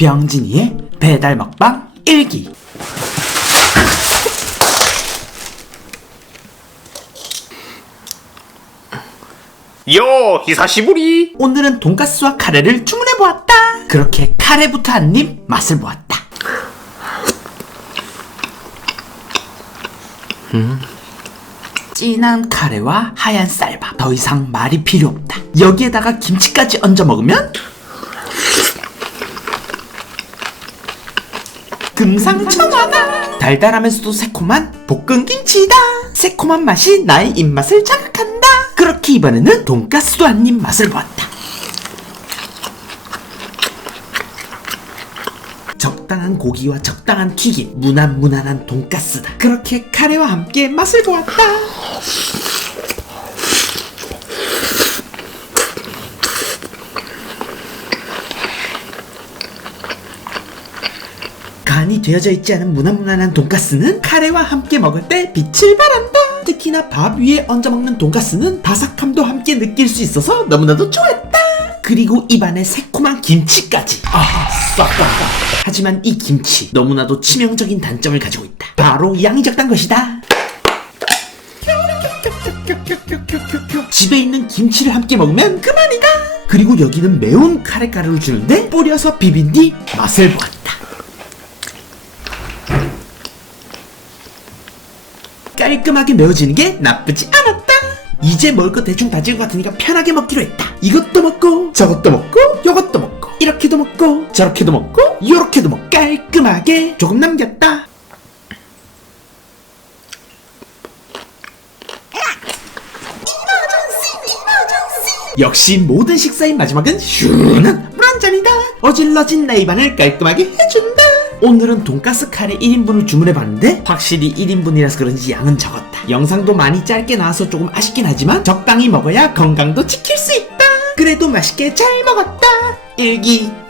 병진이의 배달 먹방 일기. 요 히사시부리. 오늘은 돈가스와 카레를 주문해 보았다. 그렇게 카레부터 한 입 맛을 보았다. 진한 카레와 하얀 쌀밥. 더 이상 말이 필요 없다. 여기에다가 김치까지 얹어 먹으면 금상첨화다. 달달하면서도 새콤한 볶은김치다. 새콤한 맛이 나의 입맛을 자극한다. 그렇게 이번에는 돈가스도 한 입 맛을 보았다. 적당한 고기와 적당한 튀김 무난무난한 돈가스다. 그렇게 카레와 함께 맛을 보았다 간이 되어져 있지 않은 무난무난한 돈가스는 카레와 함께 먹을 때 빛을 발한다. 특히나 밥 위에 얹어 먹는 돈가스는 바삭함도 함께 느낄 수 있어서 너무나도 좋았다. 그리고 입안에 새콤한 김치까지. 아하, 싹 싹싹. 하지만 이 김치 너무나도 치명적인 단점을 가지고 있다. 바로 양이 적단 것이다. 집에 있는 김치를 함께 먹으면 그만이다. 그리고 여기는 매운 카레 가루를 주는데 뿌려서 비빈 뒤 맛을 보았다. 깔끔하게 메워지는 게 나쁘지 않았다. 이제 먹을 거 대충 다질 것 같으니까 편하게 먹기로 했다. 이것도 먹고 저것도 먹고 요것도 먹고 이렇게도 먹고 저렇게도 먹고 요렇게도 먹고 깔끔하게 조금 남겼다. 역시 모든 식사의 마지막은 시원한 물한 잔이다. 어질러진 내 입안을 깔끔하게 해준다. 오늘은 돈가스 카레 1인분을 주문해봤는데 확실히 1인분이라서 그런지 양은 적었다. 영상도 많이 짧게 나와서 조금 아쉽긴 하지만 적당히 먹어야 건강도 지킬 수 있다. 그래도 맛있게 잘 먹었다. 일기 끝.